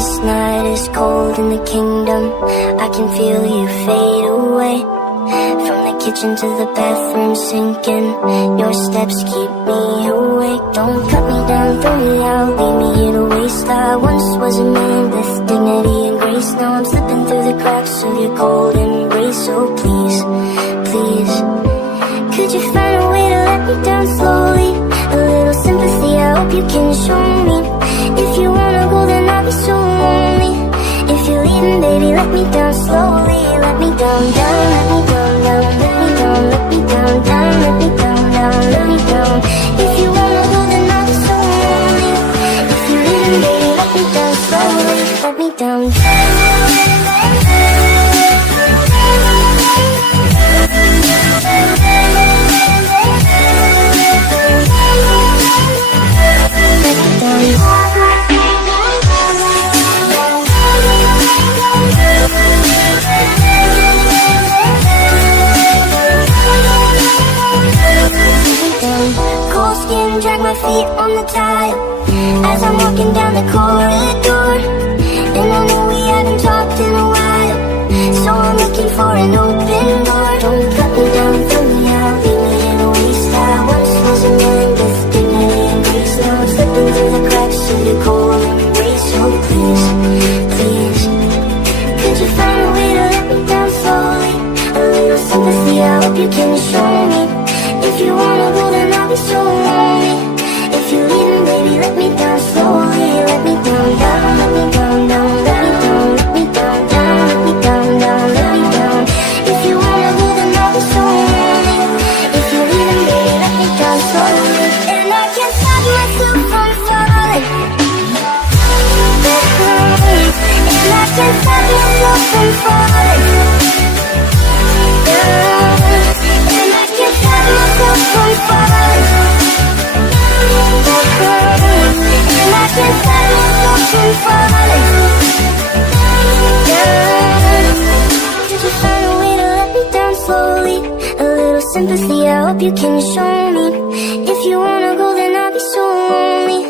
This night is cold in the kingdom. I can feel you fade away. From the kitchen to the bathroom sinking. Your steps keep me awake. Don't cut me down, throw me out, leave me here to waste. I once was a man with dignity and grace. Now I'm slipping through the cracks of your cold embrace. So please, please, could you find a way to let me down slowly? A little sympathy, I hope you can show me. If you wanna go, then I'll be so lonely. If you're leaving, baby, let me down slowly. Let me down, down, let me down, down, let me down, let me down, down, let me down, down, let me down. If you wanna go, then I'll be so lonely. If you're leaving, baby, let me down slowly. Let me down, down. Cold skin, drag my feet on the tile as I'm walking down the corridor. And I know we haven't talked in a while, so I'm looking for an open door. Don't cut me down, throw me out, leave me in a waste. I once was a man with dignity and grace. Now I'm slipping through the cracks of your cold embrace. So please, please, could you find a way to let me down slowly? A little sympathy, I hope you can show me. If you wanna go, then I'll be so lonely. If you're leaving, baby, let me down slowly. Let me down, down, let me down, down, let me down, let me down, down, let me down, down, let me down. If you wanna go, then I'll be so lonely. If you're leaving, baby, let me down slowly. And I can't stop myself from falling. And I can't stop myself from falling. And I can't stop myself from falling. And I can't stop myself from falling. Could you find a way to let me down slowly? A little sympathy, I hope you can show me. If you wanna go, then I'll be so lonely.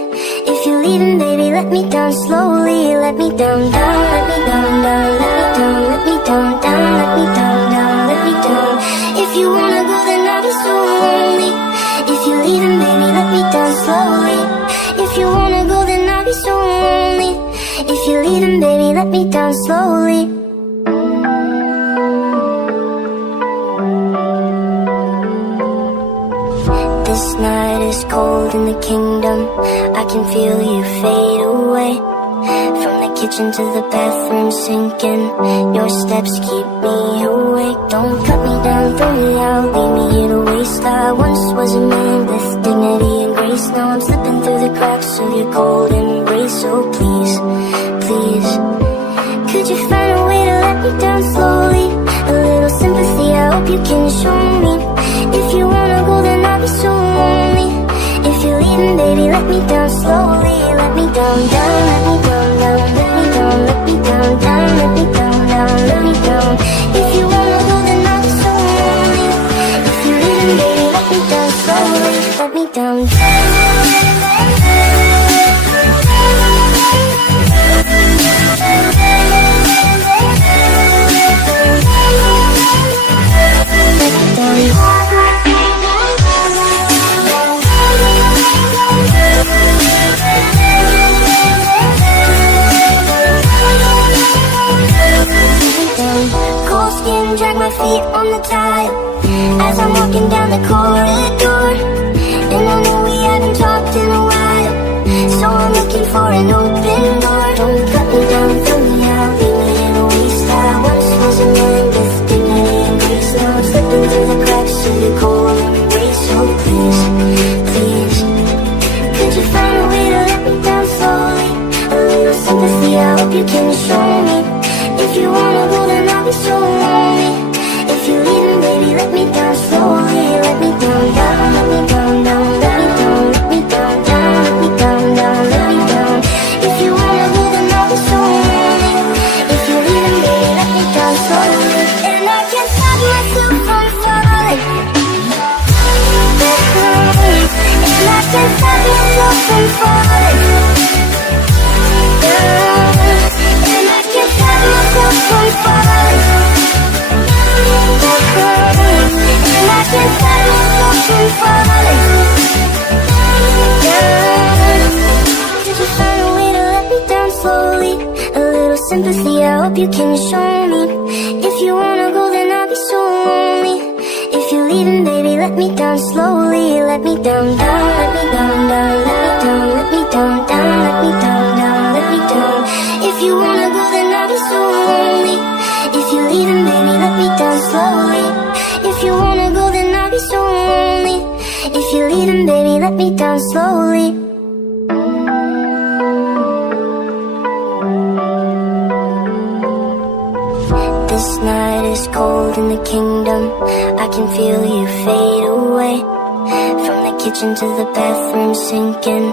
If you're leaving, baby, let me down slowly. Let me down, down, let me down, down, let me down, let me down, down, let me down, down, let me down. If you wanna go, then I'll be so lonely. If you're leaving, baby, let me down slowly. If you wanna go, then I'll be so lonely. If you're leaving, baby, let me down slowly. This night is cold in the kingdom. I can feel you fade away. From the kitchen to the bathroom sinking. Your steps keep me awake. Don't cut me down, throw me out, leave me here to waste. I once was a man with dignity and grace. Now I'm slipping through the cracks of your cold embrace. So please, please, could you find a way to let me down slowly? A little sympathy, I hope you can show me. If you wanna go, then I'll be so lonely. If you're leaving, baby, let me down slowly. Let me down, down, let me down, down, let me down, let me down, down, let me down, down, let me down. If you wanna go, then I'll be so lonely. If you're leaving, baby, let me down slowly. Let me down, down. Cold skin, drag my feet on the tile as I'm walking down the corridor. And I know we haven't talked in a while, so I'm looking for an open door. Don't cut me down, throw me out, leave me in a waste. I once was a man with dignity and grace. Now I'm slipping through the cracks of your cold embrace. So please, please, could you find a way to let me down slowly? A little sympathy, I hope you can show me. If you wanna go, then I'll be so lonely. If you're leaving, baby, let me down slowly. Let me down, down, let me down, down, let me down, let me down, down, let me down, down, let me down. If you wanna go, then I'll be so lonely. If you're leaving, baby, let me down slowly. And I can't stop myself from falling. And I can't stop myself from falling. I'm falling. And I can't find myself from falling. Could you find a way to let me down slowly? A little sympathy, I hope you can show me. If you wanna go, then I'll be so lonely. If you're leaving, baby, let me down slowly. Let me down, down, let me down, down, let me down, let me down, down, let me down, down, let me down. If you wanna go, then I'll be so lonely. If you're leaving, baby, let me down slowly. If you wanna go, then I'll be so lonely. If you're leaving, baby, let me down slowly. This night is cold in the kingdom. I can feel you fade away. From the kitchen to the bathroom sinking.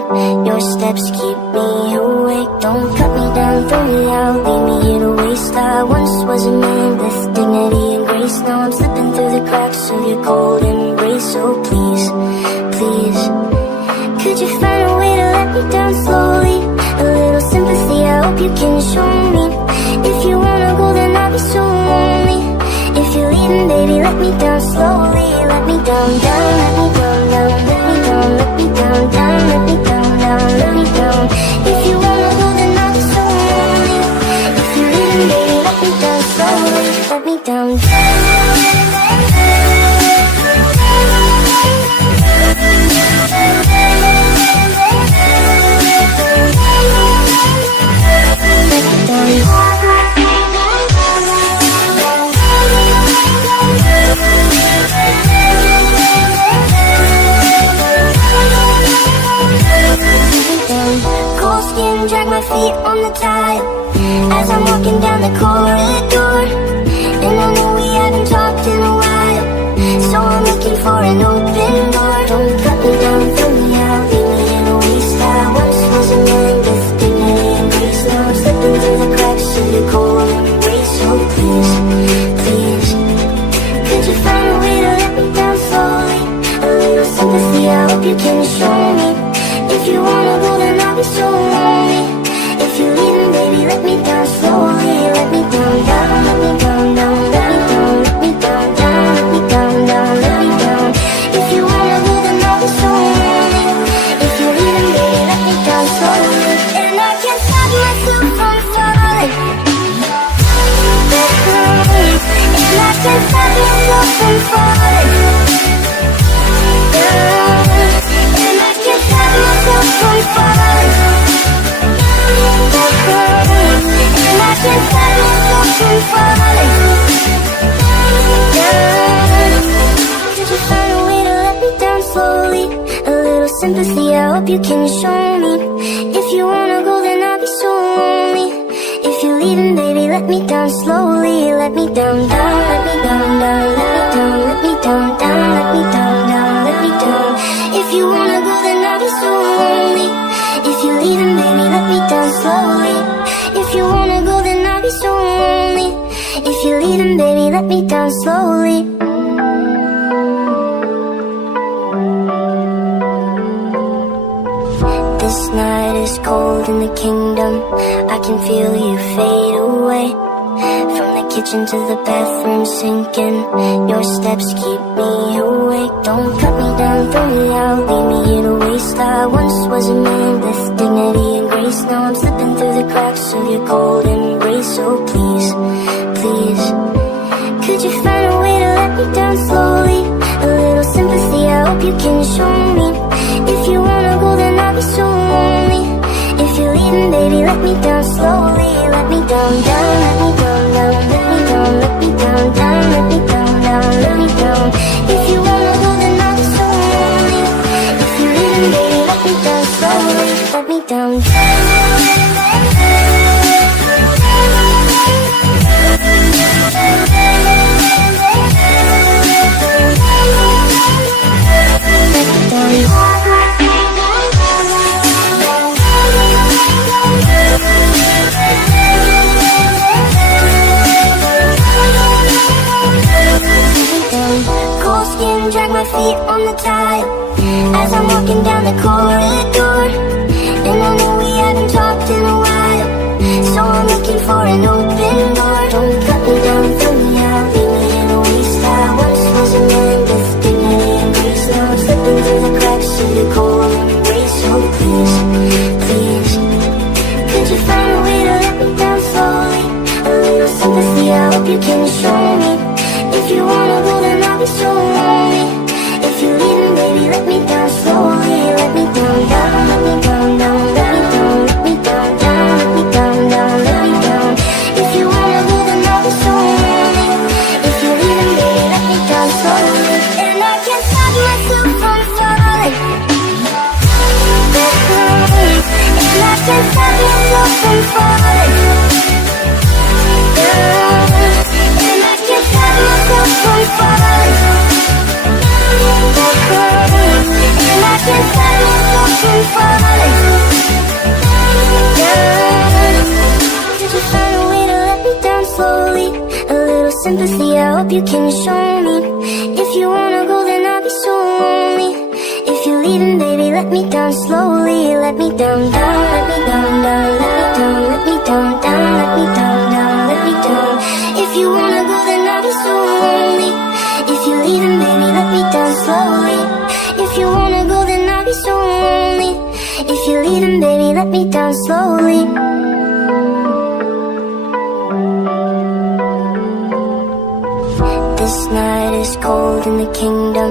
Your steps keep me awake. Don't cut me down, throw me out, leave me here to waste. I once was a man with dignity and grace. Now I'm slipping through the cracks of your cold embrace. So please, please, could you find a way to let me down slowly? A little sympathy, I hope you can show me. If you wanna go, then I'll be so lonely. If you're leaving, baby, let me down slowly. Let me down, down, let me down, down, let me down, let me down, down, let me down, down, let me down. If you wanna go, then I'll be so lonely. If you're leaving, baby, let me down slowly. Let me down, down. Cold skin, drag my feet on the tile as I'm walking down the corridor. And I know we haven't talked in a while, so I'm looking for an open door. Don't cut me down, throw me out, leave me in a waste. I once was a man with dignity and grace. Now I'm slipping through the cracks of your cold embrace. So please, please, could you find a way to let me down slowly? A little sympathy, I hope you can show me. If you wanna go, then I'll be so lonely. If you're leaving, baby, let me down slowly. Let me down, down, let me down, down, let me down, let me down, down, let me down, down, let me down. If you wanna go, then I'll be so lonely. If you're leaving, baby, let me down slowly. And I can't stop myself from falling. And I can't stop myself from falling. And I can't stop myself from falling. And I can't stop myself from falling. Could you find a way to let me down slowly? A little sympathy, I hope you can show me. If you wanna go, then I'll be so lonely. If you're leaving, baby, let me down slowly. Let me down, down, let me down, down, let me down, let me down, down, let me down, down, let me down. If you wanna go, then I'll be so lonely. If you're leaving, baby, let me down slowly. If you wanna go, then I'll be so lonely. If you're leaving, baby, let me down slowly. This night is cold in the kingdom. I can feel you fade away. From the kitchen to the bathroom sinking. Your steps keep me awake. Don't cut me down, throw me out, leave me here to waste. I once was a man with dignity and grace. Now I'm slipping through the cracks of your cold embrace. So please, please, could you find a way to let me down slowly? A little sympathy, I hope you can show me. If you wanna go, then I'll be so lonely. If you're leaving, baby, let me down slowly. Let me down, down, let me down, down, let me down, let me down, down, let me down, down, let me down. If you wanna go, then I'll be so lonely. If you're leaving, baby, let me down slowly. Let me down, down. Cold skin, drag my feet on the tile as I'm walking down the corridor. And I know we haven't talked in a while, so I'm looking for an open door. Don't me down, throw me out, leave me in a waste. I once was a man with dignity and grace. Now I'm slipping through the cracks of your cold embrace. So please, please, could you find a way to let me down slowly? A little sympathy, I hope you can show me. If you wanna go, then I'll be so lonely. If you're leaving, baby, let me down slowly. Let me down, down, let me down, down, let me down, let me down, down, let me down, down, let me down. If you wanna go, then I'll be so lonely. If you're leaving, baby, let me down slowly. And I can't stop myself from falling. And I can't stop myself from falling. And I can't stop myself from falling. And I can't stop myself from falling. Did you find a way to let me down slowly? A little sympathy, I hope you can show me. If you wanna go, then I'll be so lonely. If you're leaving, baby, let me down slowly. Let me down, down, let me down, down, let me down, let me down, down, let me down, down, let me down. If you wanna go, then I'll be so lonely. If you're leaving, baby, let me down slowly. If you wanna go, then I'll be so lonely. If you're leaving, baby, let me down slowly. This night is cold in the kingdom.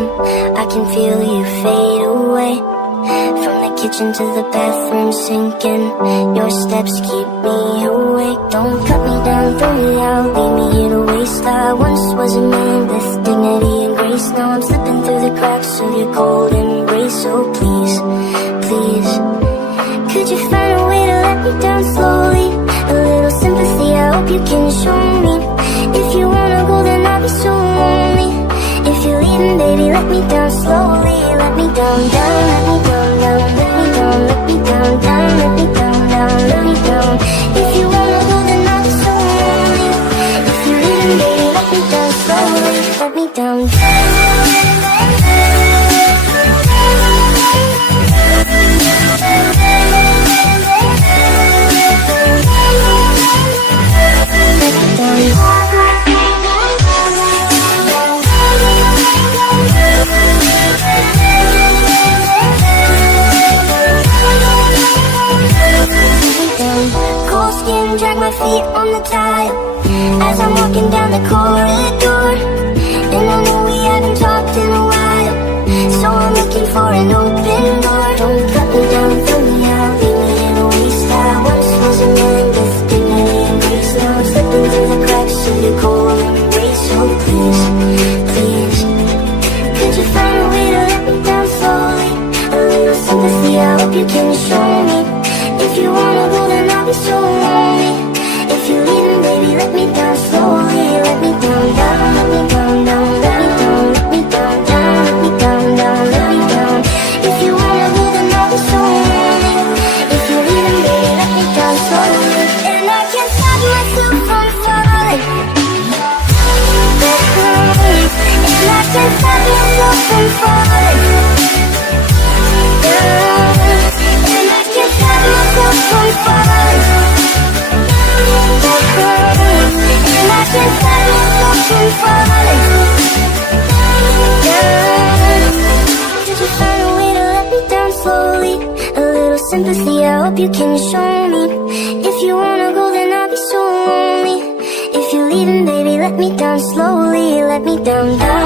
I can feel you fade away. From the kitchen to the bathroom sinking. Your steps keep me awake. Don't cut me down, throw me out, leave me in a waste. I once was a man with dignity and grace. Now I'm slipping through the cracks of your cold embrace. So please, please, could you find a way to let me down slowly? A little sympathy, I hope you can show me. If you wanna go, then I'll be so lonely. If you're leaving, baby, let me down slowly. Let me down, down, let me down, down, let me down, let me down, down, let me down, down, let me down. If you wanna go, then I'll be so lonely. If you're leaving, baby, let me down slowly. Let me down, down. Cold skin, drag my feet on the tile as I'm walking down the corridor. And I know we haven't talked in a while, so I'm looking for an open door. Don't cut me down, throw me out, leave me in a waste. I once was a man with dignity and grace. Now I'm slipping through the cracks of your cold embrace. So please, please, could you find a way to let me down slowly? A little sympathy, I hope you can show me. If you wanna go, then I'll be so lonely. If you're leaving, baby, let me down slowly. Let me down, down, let me down, down, let me down, let me down, down, let me down, down, let me down. If you wanna go, then I'll be so lonely. If you're leaving, baby, let me down slowly. And I can't stop myself from falling. And I can't stop myself from falling. And I can't stop myself from falling. And I can't stop myself from falling. Did you find a way to let me down slowly? A little sympathy, I hope you can show me. If you wanna go, then I'll be so lonely. If you're leaving, baby, let me down slowly. Let me down, down.